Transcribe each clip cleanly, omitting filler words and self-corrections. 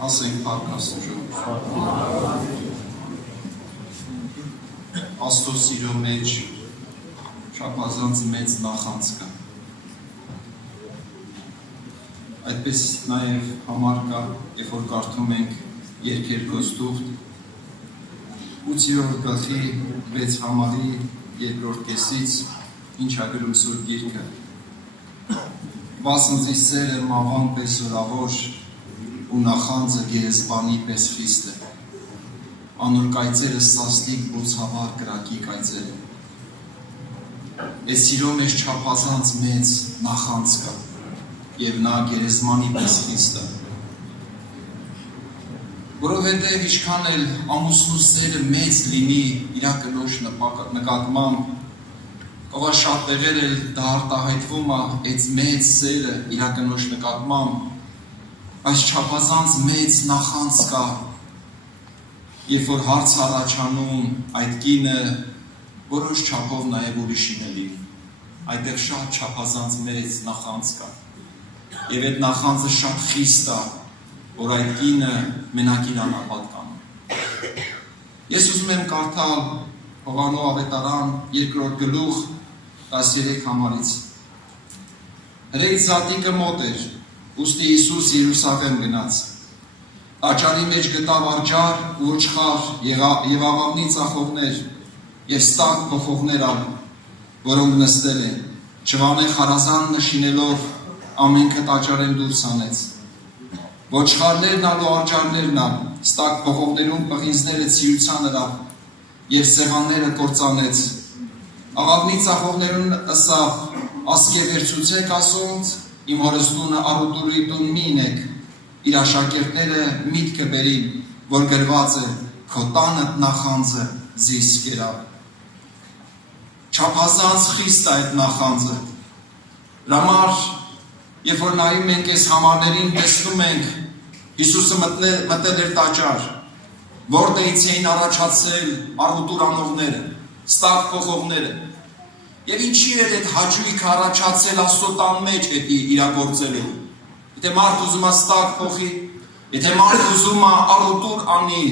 Ասենք Փառք Աստծո սիրո մեջ չափազանց մեծ նախանձ կա։ Այդպես նաև համար կա, երբ որ կարդում ենք Երգեր Գոստուղտ 8-րդ գլխի 6 համարի 2-րդ կեսից ինչ ա գրում Սուրբ Գիրքը։ Վասնձի սերը մաղան պես զորավոր ու նախանձը գերեզբանի պես խիստ է։ Անոր կայծերը սաստիկ բոցավար կրակի կայծեր է։ Այս սիրո մեջ չափազանց մեծ նախանձ կա և նա գերեզմանի պես խիստ է։ Որովհետև ինչքան էլ ամուսնու սերը մեծ լինի իրա կնոջ նկատմամբ, ովա շատ տեղեր էլ դա արտահայտվում է այդ մեծ սերը իրա կնոջ նկատմամբ, բայց չափազանց մեծ նախանձ կա, երբ որ հարց առաջանում այդ կինը որոշ չափով նաև ուրիշին է լինի, այդտեղ շատ չափազանց մեծ նախանձ կա, և այդ նախանձը շատ խիստ է, որ այդ կինը մենակ իրան է պատկանում։ Ես ուզում եմ կարդալ Հովհաննես ավետարան 2-րդ գլուխ 13 համարից։ Հրեի Զատիկը մոտ էր, ուստի Հիսուս Երուսաղեմ գնաց։ Տաճարի մեջ գտավ արջար ու ոչխար և աղավնի ծախողներ և ստակ փոխողներ ալ, որոնք նստել են, չվանե խարազան նշինելով ամենքը տաճարեն դուրս անեց։ Ոչխարներն ալ ու արջարներն ալ, ստակ փոխողներում պղինձները ցիության հրավ և սեղանները կործանեց։ Աղավնի ծախողներուն ըսավ, ասկե վերցուցեք ասոնց, իմ հորս տունը Արուտուրի տուն մի ինեք, իր աշակերտները միտքը բերին, որ գրված է, քո տանդ նախանձը զիս կերավ։ Չափազանց խիստ է այդ նախանձը։ Համար, երբ որ նայում ենք այս համարներին, տեսնում ենք Հիսուսը մտել էր տաճար, որտեղից էին առաջացել Արուտուր անողները, ստակ փոխողները։ Եվ ինչի էր այդ հաճույքը առաջացել Աստծո տան մեջ էդի իրագործելու։ Եթե մարդ ուզում է ստակ փոխի, եթե մարդ ուզում է Արուտուր անի,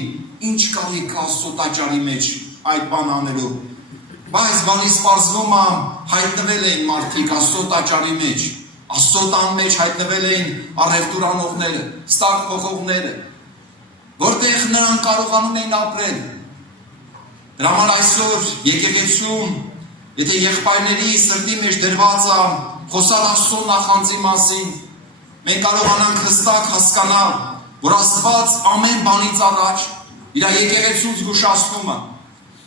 ինչ կարիք Աստծո տաճարի մեջ այդ բան անելու։ Բայց բանից պարզվում է հայտնվել էին մարդիկ Աստծո տաճարի մեջ, Աստծո տան մեջ հայտնվել էին առևտուր անողները, ստակ փոխողները, որտեղ նրանք կարողանում էին ապրել։ Դրա համար այսօր եկեղեցում, եթե եղբայրների սրտի մեջ դրված է խոսալ Աստծո նախանձի մասին, մենք կարողանանք հստակ հասկանալ, որ Աստված ամեն բանից առաջ իր եկեղեցուն զգուշացնում է։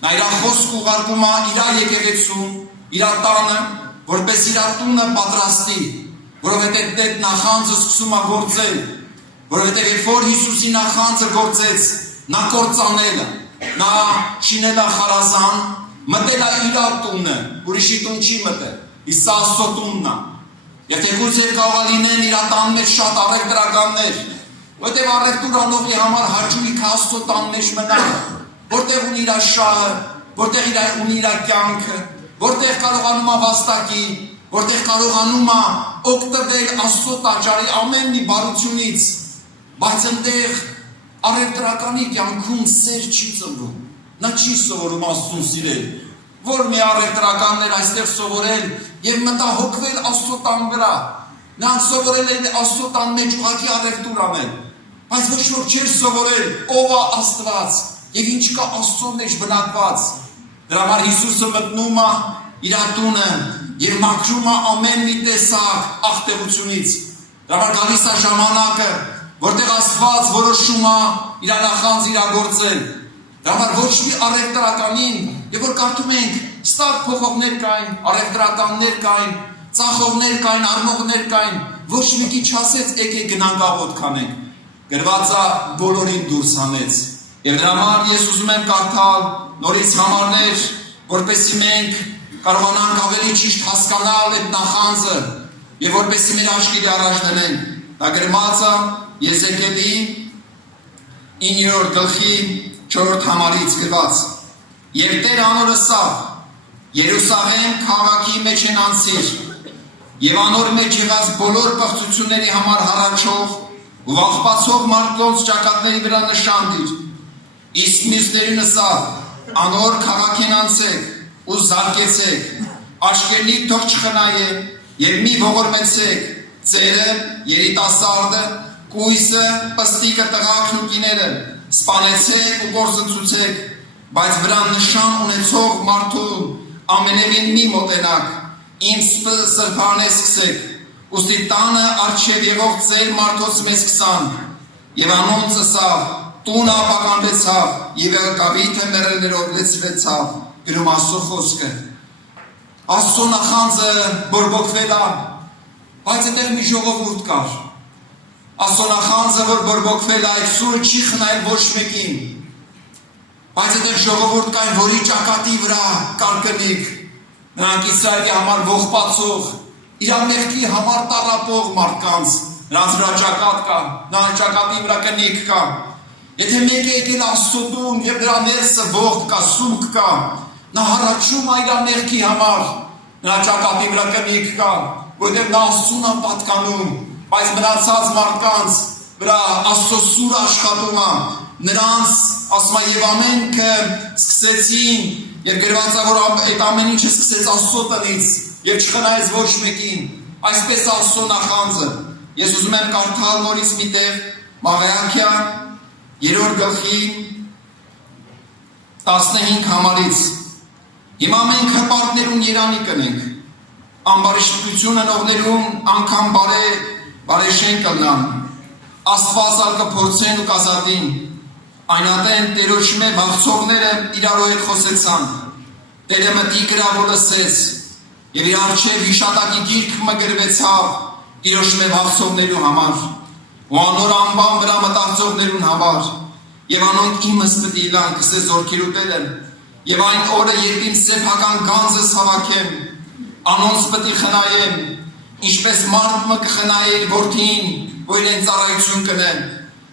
Նա իր խոսք ուղարկում է իր եկեղեցուն, իր տանը, որպես իր տունը պատրաստի, որովհետև այդ նախանձը սկսում է գործել, որովհետև երբ որ Հիսուսի նախանձը գործեց, նա կործանել է, նա շինել է խարազան, մտել է իր տունը, ուրիշի տուն չի մտել, իսկ սա Աստծո տունն է։ Եվ թեկուզ կարող է լինեն իր տան մեջ շատ առևտրականներ, որտեղ առևտուր անողի համար հաճույք Աստծո տան մեջ մնալ, որտեղ ունի իր շահը, որտեղ ունի իր կյանքը, որտեղ կարողանում է վաստակի, որտեղ կարողանում է օգտվել Աստծո տաճարի ամեն մի բարությունից, բայց այնտեղ առևտրականի կյանքում սեր չի ծնվում, նա չի սովորում Աստծուն սիրել, որ մի առևտրականներ այստեղ սովորել և մտահոգվել Աստծո տան վրա, նրանք սովորել են Աստծո տան մեջ ուղղակի առևտուր անել, բայց ոչ որ չէր սովորել ով է Աստված և ինչ կա Աստծո մեջ բնակված։ Դրա համար Հիսուսը մտնում է իր տունը և մաքրում է ամեն մի տեսակ աղտեղությունից։ Դրա համար գալիս է ժամանակը, որտեղ Աստված որոշում է իր նախանձը իրագործել։ Դրա համար ոչ մի առևտրականին, երբ որ կարդում ենք ստակ փոխողներ կային, առևտրականներ կային, ծախողներ կային, առնողներ կային, ոչ մեկի չասեց եկեք գնանք աղոթք անենք։ Գրված է բոլորին դուրս հանեց։ Եվ դրա համար ես ուզում եմ կարդալ նորից համարներ, որպեսզի մենք կարողանանք ավելի ճիշտ հասկանալ այդ նախանձը և որպեսզի մեր աչքերի առաջ դնենք։ Դա գրված է Եզեկիելի 9-րդ գլխի 4-րդ համարից գրված. Եվ Տեր անոր ըսավ. Երուսաղեմ քաղաքի մեջ են անցիր, եւ անոր մեջ եղած բոլոր պղծությունների համար հառաչող ու վախպացող մարդկանց ճակատների վրա նշան դիր, իսկ մյուսներին ասավ, անոր քաղաքեն անցեք ու զարկեցեք, աշկերնիկ թող չխնայե եւ մի ողորմեցեք ծերը, երիտասարդը, կույսը, պստիկը, տղաքն ու կիները, սպանեցեք ու գործընծուցեք, բայց վրան նշան ունեցող մարդուն ամենևին մի մոտենակ, իմ սրբանե սկսեք, ուստի տանը արջև եղող ծեր մարդոց մեզ կսան, եւ անոնց ասավ, տունը ապականվեցավ, եւ եղկավիթը մեռելներով լեցվեցավ, գրում Աստծո խոսքը։ Աստծո նախանձը բորբոքվել է, բայց այդտեղ մի ժողովուրդ կար։ Աստծո նախանձը, որ բորբոքվել է, այդ սուրը չի խնայել ոչ մեկին, բայց այդտեղ ժողովուրդ կային, որի ճակատի վրա կար կնիկ, նրանք Իսրայելի համար ողբացող, իր մեղքի համար տառապող մարդկանց, նրանց վրա ճակատ կա, նրանց ճակատի վրա կնիկ կա։ Եթե մեկը եկել Աստծո տուն եւ նրա ներսը ողջ կա, սուգ կա, նա հառաչում է իր մեղքի համար, նրա ճակատի վրա կնիկ կա, որտեղ նա Աստծուն է պատկանում, բայց մնացած մարդկանց վրա Աստծո սուրը աշխատում է, նրանց ասում է եւ ամենքը սկսեցին եւ գրված է որ այդ ամեն ինչը սկսեց Աստծո տնից եւ չխնայեց ոչ մեկին, այսպես Աստծո նախանձը։ Ես ուզում եմ կարդալ նորից մի տեղ Մաղայաքյան 3-րդ գլխի 15 համարից։ Հիմա մենք հպարտներուն երանի կնենք, ամբարիշտությունը նողներուն անգամ բարեշեն կլնան, Աստվածալ կփորձեն ու կազատին, այնատեն Տերոջ մե վախցողները իրարու հետ խոսեցան, Տերը մտի գրավոր լսեց, եւ իր առջև հիշատակի գիրք մը գրվեցավ իրոջ մե վախցողներու համար, ու անոր անբան վրա մտածողներուն համար, եւ անոնք իմս պտի իլան կսե զորքիրուտել են, եւ այն օրը երբ իմ սեփական գանձս հավաքեմ, անոնց պտի խնայեմ, ինչպես մարդ մը կխնայել որդին, որ իրեն ծառայություն կնեն,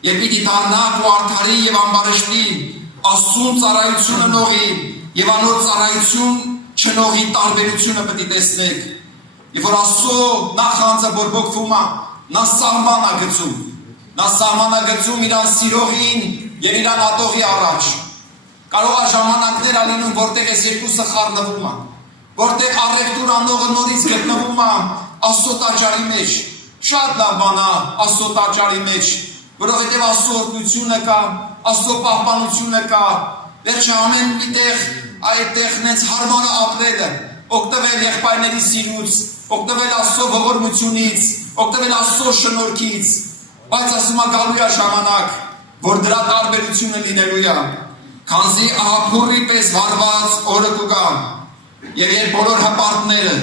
եւ պիտի դառնաք ու արդարի եւ ամբարշտի, Աստծուն ծառայությունը նողի եւ անոր ծառայություն չնողի տարբերությունը պիտի տեսնեք, եւ որ Աստծո նախանձը բորբոքվում է, նա սահման է գծում իրան սիրողին եւ իրան ատողի առաջ։ Կարող է ժամանակներ լինում, որտեղ այս երկուսը խառնվում է, որտեղ առևտուր անողը նորից գտնվում է Աստծո տաճարի մեջ, շատ լավ բան է Աստծո տաճարի մեջ, որովհետև Աստծո օրհնությունը կա, Աստծո պահպանությունը կա, վերջը ամեն միտեղ այդտեղ նենց հարմար է ապրելը, օգտվել եղբայրների սիրուց, օգտվել Աստծո ողորմությունից, օգտվել Աստծո շնորհքից, բայց ասում է գալու է ժամանակ, որ դրա տարբերությունը լինելու է, քանզի ահափուրի պես վարված օրը կգա, եւ երբ բոլոր հպարտները,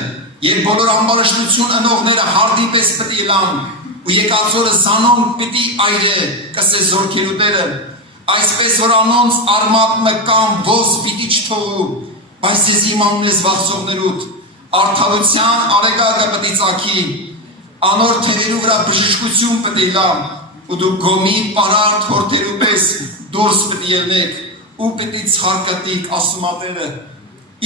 երբ բոլոր ամբարշտություն ընողները հardի պես պիտի լան, ու եկած օրը զանոն պիտի այրե, կսե զորքերուտերը, այսպես որ անոնց արմատ մկան ոզ պիտի չթողու, բայց ես իմանուն ես վախցողներուտ, արդարության արեգագը պիտի ծագի, անոր թևերու վրա բժշկություն պիտի լամ, ու դու գոմի պարարդ հորթերու պես դուրս պիտի ելնեք, ու պիտի ցարկատիկ ասումատերը,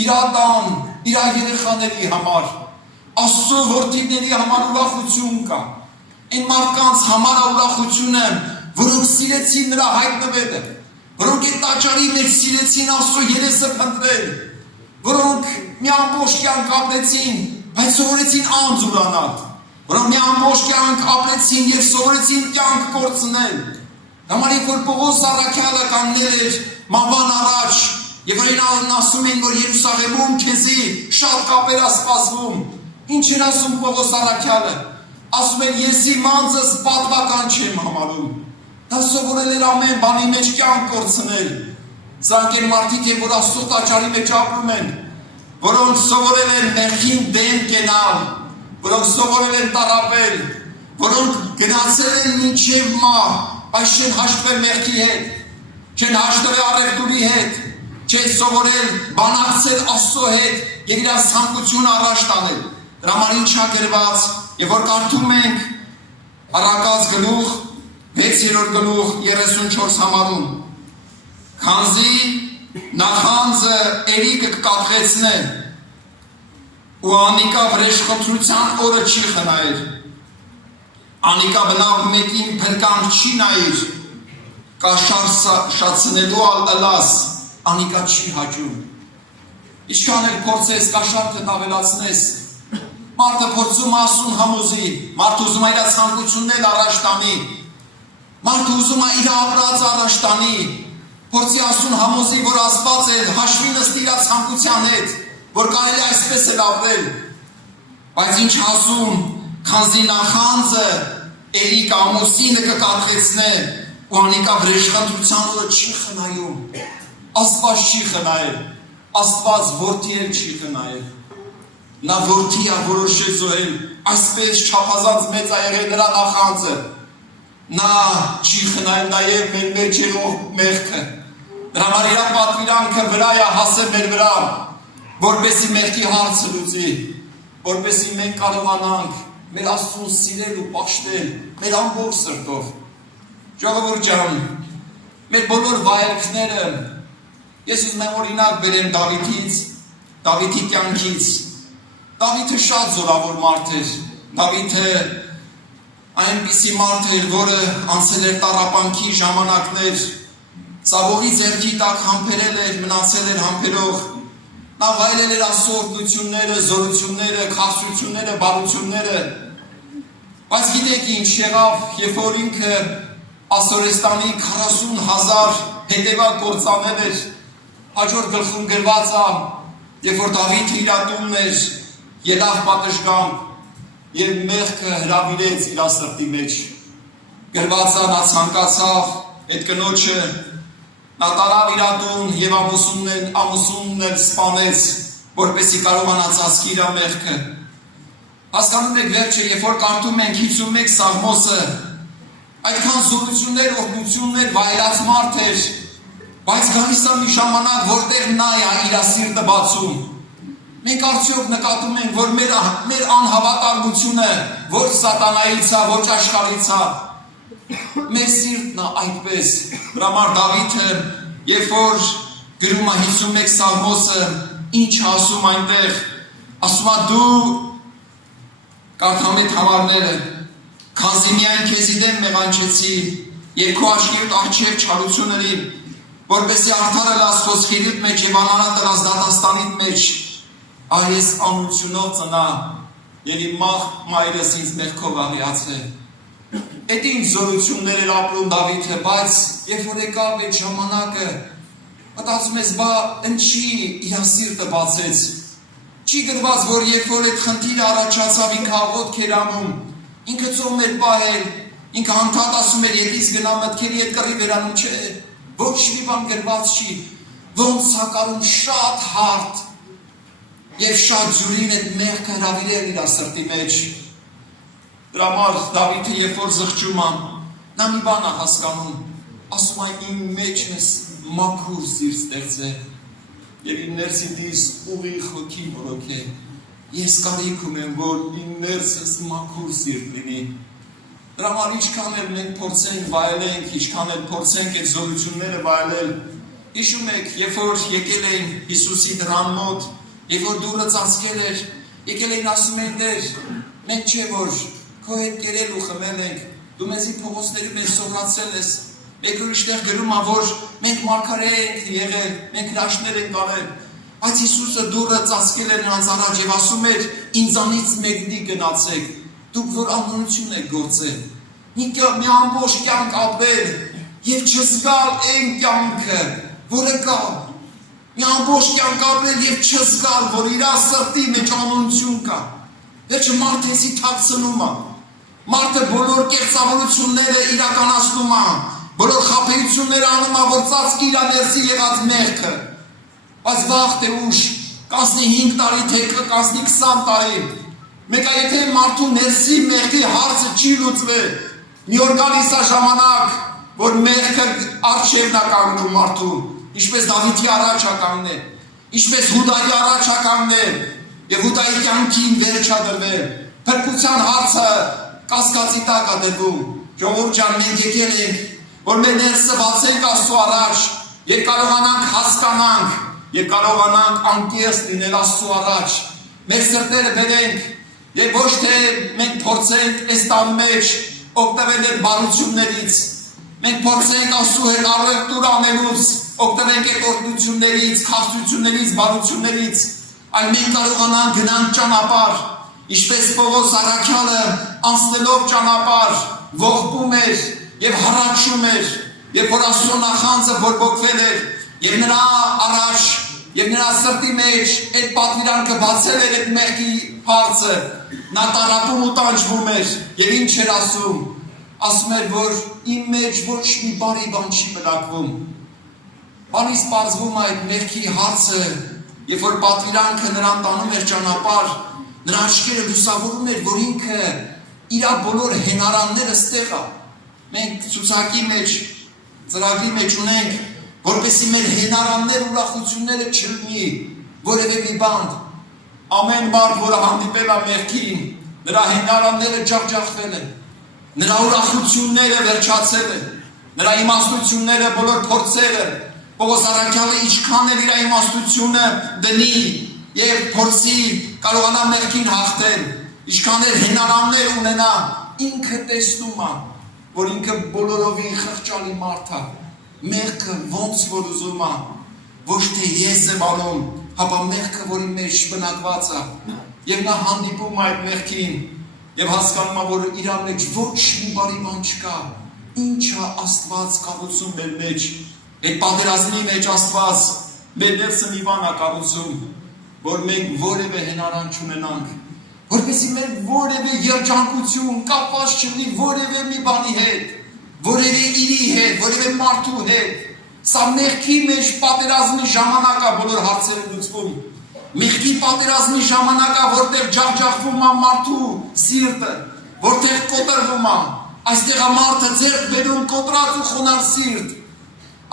իրա տան, իրա երեխաների համար, Աստծո որդիների համար ուրախություն կա, այն մարդկանց համար ուրախությունը, որոնք սիրեցին նրա հայտնվելը, որոնք այդ տաճարի մեջ սիրեցին Աստծո երեսը փնտրել, որոնք մի ամբողջ կյանք ապրեցին, բայց սովորեցին անձ ուրանալ, որոնք մի ամբողջ կյանք ապրեցին եւ սովորեցին կյանք կորցնել։ Համար որ Պողոս առաքյալը կանգնել էր մահվան առաջ, եւ այն ասում են, որ Երուսաղեմում քեզի շատ կապեր է սպասվում։ Ինչ էր ասում Պողոս առաքյալը, ասում են ես իմ անձս պատվական չեմ համարում, դա սովորել էր ամեն բանի մեջ կյանք կորցնել, սրանք են մարդիկ են, որ Աստծո տաճարի մեջ ապրում են, որոնք սովորել են մեղքին դեմ կենալ, որոնք սովորել են տառապել, որոնք գնացել են մինչև մահ, բայց չեն հաշտվել մեղքի հետ, չեն հաշտվել առևտուրի հետ, չեն սովորել բանակցել Աստծո հետ եւ իր ցանկությունը առաջ տանել։ Դրա համար ինչա գրված, եւ որ կարդում ենք Առակաց գլուխ 6-րդ գլուխ 34 համարում, քանզի նախանձը էրիկը կկատղեցնե ու անիկա վրեժխնդրության օրը չի խնայել, Անիկա բնավ մեկին փրկան չի նայիր, կաշար շացնելու ալտալաս, անիկա չի հաճում։ Ինչքան էլ փորձես կաշարքը ավելացնես, մարդը փորձում ասուն համոզի, մարդը ուզում է իր ցանկություններ առաջ տանի, մարդը ուզում է իր ապրած առաջ տանի, փորձի ասուն համոզի, որ Աստված է հաշվի նստի իր ցանկության հետ, որ կարելի այսպես էլ ապրել, բայց ինչ ասում, քանզի նախանձը էլի կամուսինը կկատղեցնե, ու անիկա վրեժխնդրության օրը չի խնայում, Աստված չի խնայել, Աստված որդի էլ չի խնայել, նա որդի է որոշել զոհել, այսպես չափազանց մեծ է եղել նրա նախանձը, նա չի խնայել նաև մեր մեջ եղող մեղքը, նրա համար իր պատվիրանքը վրա է հասել մեր վրա, որպեսզի մեղքի հարցը լուծի, որպեսզի մենք կարողանանք մեր Աստծուն սիրել ու պաշտել մեր ամբողջ սրտով։ Ժողովուրդ ջան, մեր բոլոր վայելքները, ես ուզում եմ օրինակ բերեմ Դավիթի կյանքից։ Դավիթը շատ զորավոր մարդ էր, Դավիթը այնպիսի մարդ էր, որը անցել էր տառապանքի ժամանակներ, Սավողի ձեռքի տակ համբերել էր, մնացել էր համբերող, նա վայելել էր Աստծո օրհնությունները, զորությունները, քաղցրությունները, բարությունները, բայց գիտեք ինչ եղավ, երբ որ ինքը Ասորեստանի 40,000 հետևակ կործանել էր, հաջորդ գլխում գրված է, երբ որ Դավիթը իր տունն էր, ելավ պատշգամբ եւ մեղքը հրավիրեց իր սրտի մեջ, գրված է, նա ցանկացավ այդ կնոջը, նա տարավ իր տուն եւ ամուսունն էլ սպանեց, որպեսզի կարողանա ծածկի իր մեղքը։ Հասկանում եք վերջը, երբ որ կարդում ենք 51 Սաղմոսը, այդքան զորություններ, օրհնություններ վայելած մարդ էր, բայց գալիս է մի ժամանակ, որտեղ նա է իր սիրտը բացում։ Մենք արդյոք նկատում ենք, որ մեր անհավատարմությունը ոչ սատանայից է, ոչ աշխարհից է, մեր սիրտն է այդպես։ Դրա համար Դավիթը, երբ որ գրում է 51 Սաղմոսը, ինչ ասում այնտեղ, ասում է դու կարդամ այդ համարները, քանզի միայն քեզի դեմ մեղանչեցի, եւ քո աչքերդ առջև չարություն ըրի, որպեսզի արդարը լաս խոսքերիդ մեջ եւ անանատը լաս դատաստանիդ մեջ, այս անությունով ծնա, եւ իմ մայրս ինձ մեղքով աղիացրել։ Այդ ինչ զորություններ էր ապրում Դավիթը, բայց երբ որ եկավ այդ ժամանակը, մտածում ես, բա ինչի իր սիրտը բացեց։ Չի գրված, որ երբ որ այդ խնդիրը առաջացավ, ինքը աղոթք էր անում, ինքը ծոմ էր պահել, ինքը հանդարտ ասում էր, եկից գնա մտքերի հետ կռի վերանում, չէ, ոչ մի բան գրված չի, ոնց սակարում շատ հարթ եւ շատ ջուրին այդ մեղքը հրավիրել իր սրտի մեջ։ Դրա համար Դավիթը երբ որ զղջում է, նա մի բան է հասկանում, ասում է իմ մեջս մաքուր սիրտ ստեղծել եւ իմ ներսից ուղիղ հոգի մորոքել։ Ես կարիք ունեմ, որ իմ ներսս մաքուր սիրտ լինի։ Դրա համար ինչքան էլ մենք փորձենք վայելենք, ինչքան էլ փորձենք այդ զորությունները վայելել, հիշում եք, երբ որ եկել էին Հիսուսի դրան մոտ, երբ որ դուռը ծածկել էր, եկել էին ասում են Տեր, մենք չէ որ քո հետ կերել ու խմել ենք, դու մեզի փողոցների մեջ սովորացրել ես, մեկ ուրիշտեղ գրում է, որ մենք մարգարե ենք եղել, մենք հրաշքներ ենք արել, բայց Հիսուսը դուռը ծածկել էր նրանց առաջ եւ ասում էր, ինձանից մեկնի գնացեք, դուք որ անհնություն եք գործել, մի ամբողջ կյանք ապրել եւ չզգալ այն կյանքը, որը կա, մի ամբողջ կյանք ապրել եւ չզգալ, որ իր սրտի մեջ անհնություն կա, վերջը մարդեսի թաքցնում է, մարդը բոլոր կեղծավորությունները իրականացնում է, բոլոր խաբեությունները անում է, որ ծածկի իր ներսի եղած մեղքը, բայց վաղ թե ուշ, կանցնի 5 տարի, թե կանցնի 20 տարի, մեկը եթե մարդու ներսի մեղքի հարցը չի լուծվել, մի օր գալիս է ժամանակ, որ մեղքը առջևն է կանգնում մարդու, ինչպես Դավիթի առաջ է կանգնել, ինչպես Հուդայի առաջ է կանգնել, եւ Հուդայի կյանքին վերջ է դրվել, փրկության հարցը կասկածի տակ է դրվում։ Ժողովուրդ ջան, մենք եկել ենք, որ մեր ներսը բացենք Աստծո առաջ եւ կարողանանք հասկանանք եւ կարողանանք անկեղծ լինել Աստծո առաջ։ Մեր սրտերը բերենք Եվ ոչ թե մենք փորձենք այս տան մեջ օգտվել այդ բարություններից, մենք փորձենք Աստծո հետ առևտուր անելուց, օգտվենք այդ օրհնություններից, քաղցություններից, բարություններից, այլ մենք կարողանանք գնանք ճանապարհ, ինչպես Պողոս առաքյալը անցնելով ճանապարհ ողբում էր եւ հառաչում էր, երբ որ Աստծո նախանձը բորբոքվել էր եւ նրա առաջ եւ նրա սրտի մեջ այդ պատվիրանքը բացել էր այդ մեղքի հարցը, նա տարապում ու տանջվում էր եւ ինչ էր ասում էր, որ իմ մեջ ոչ մի բարի բան չի բնակվում։ Բանից պարզվում է այդ մեղքի հարցը, երբ որ պատվիրանքը նրան տանում էր ճանապարհ, նրա աչքերը լուսավորում էր, որ ինքը իր բոլոր հենարանները ստեղ է։ Մենք ցուցակի մեջ, ծրագրի մեջ ունենք, որպեսզի մեր հենարանները, ուրախությունները չլինի որևէ մի բան։ Ամեն մարդ, որը հանդիպել է մեղքին, նրա հենարանները ջախջախվել են, նրա ուրախությունները վերջացել են, նրա իմաստությունները, բոլոր փորձերը, Պողոս առաքյալը ինչքան էլ իր իմաստությունը դնի եւ փորձի կարողանա մեղքին հաղթել, ինչքան էլ հենարաններ ունենա, ինքը տեսնում է, որ ինքը բոլորովին խղճալի մարդ է, մեղքը ոնց որ ուզում է, ոչ թե ես եմ անում, հապա մեղքը, որի մեջ բնակված է, եւ նա հանդիպում է այդ մեղքին եւ հասկանում է, որ իր մեջ ոչ մի բարի բան չկա, ինչ է Աստված կառուցում մեր մեջ, այդ պատերազմի մեջ Աստված մեր ներսը մի բան է կառուցում, որ մենք որևէ հենարան չունենանք, որպեսզի մեր որևէ երջանկություն կապված չլինի որևէ մի բանի հետ, որևէ իրի հետ, որևէ մարդու հետ։ Սա մեղքի մեջ պատերազմի ժամանակ է բոլոր հարցերը լուծվում։ Մեղքի պատերազմի ժամանակ է, որտեղ ջախջախվում է մարդու սիրտը, որտեղ կոտրվում է, այստեղ է մարդը ձեռք բերում կոտրած ու խոնարհ սիրտ։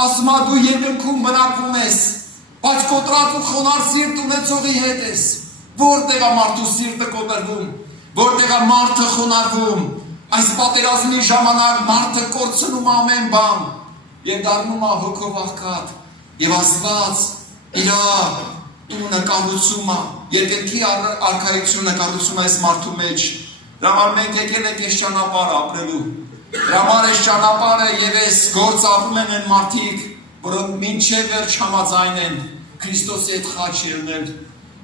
Ասում է դու երկնքում բնակվում ես, բայց կոտրած ու խոնարհ սիրտ ունեցողի հետ ես։ Որտեղ է մարդու սիրտը կոտրվում, որտեղ է մարդը խոնարհվում, այս պատերազմի ժամանակ մարդը կորցնում ամեն բան եւ դառնում է հոգով աղքատ եւ Աստված իր տունը կառուցում է, երկնքի արքայությունը կառուցում է այս մարդու մեջ։ Դրա համար մենք եկել ենք այս ճանապարհը ապրելու։ Դրա համար այս ճանապարհը եւ այս գործը ապրում են այն մարդիկ, որոնք մինչեւ վերջ համաձայն են Քրիստոսի հետ խաչ ելնել,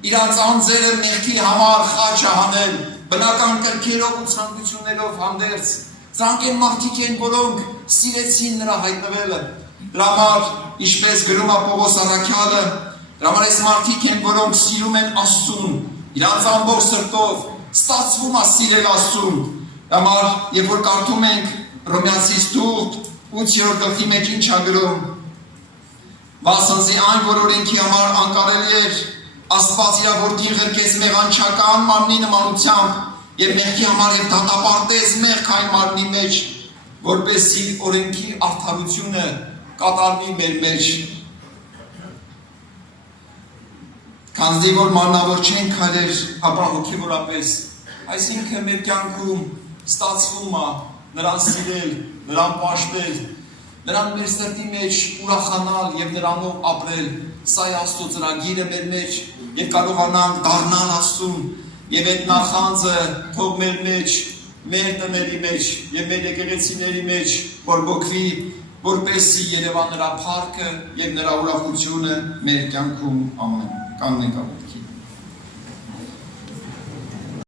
իրանց անձերը մեղքի համար խաչ անել, բնական կրքերով ու ցանկություններով հանդերձ։ Սրանք են մարդիկ են, որոնք սիրեցին նրա հայտնվելը։ Դրա համար, ինչպես գրում է Պողոս առաքյալը, դրա համար այս մարդիկ են, որոնք սիրում են Աստծուն, իրանց ամբողջ սրտով, ստացվում է սիրել Աստծուն։ Դրա համար, երբ որ կարդում ենք Հռոմեացիս 8-րդ գլխի մեջ ինչ է գրում, վասնզի այն, որ օրենքի համար անկարելի էր, Աստված իր որդին ղրկեց մեղանչական մարմնի նմանությամբ եւ մեղքի համար եւ դատապարտեց մեղք այն մարմնի մեջ, որպեսզի օրենքի արդարությունը կատարվի մեր մեջ։ Քանզի որ մանավոր չեն քայլեր, ապա հոգեվորապես, այսինքն մեր կյանքում ստացվում է նրան սիրել, նրան պաշտել, նրան մեր սրտի մեջ ուրախանալ եւ նրանով ապրել։ Սա է Աստծո ծրագիրը մեր մեջ եւ կարողանանք դառնալ Աստծուն եւ այդ նախանձը թող մեր մեջ, մեր տների մեջ եւ մեր եկեղեցիների մեջ բորբոքվի, որպեսզի երևա նրա փառքը եւ նրա ուրախությունը մեր կյանքում ամեն։ Կանգնենք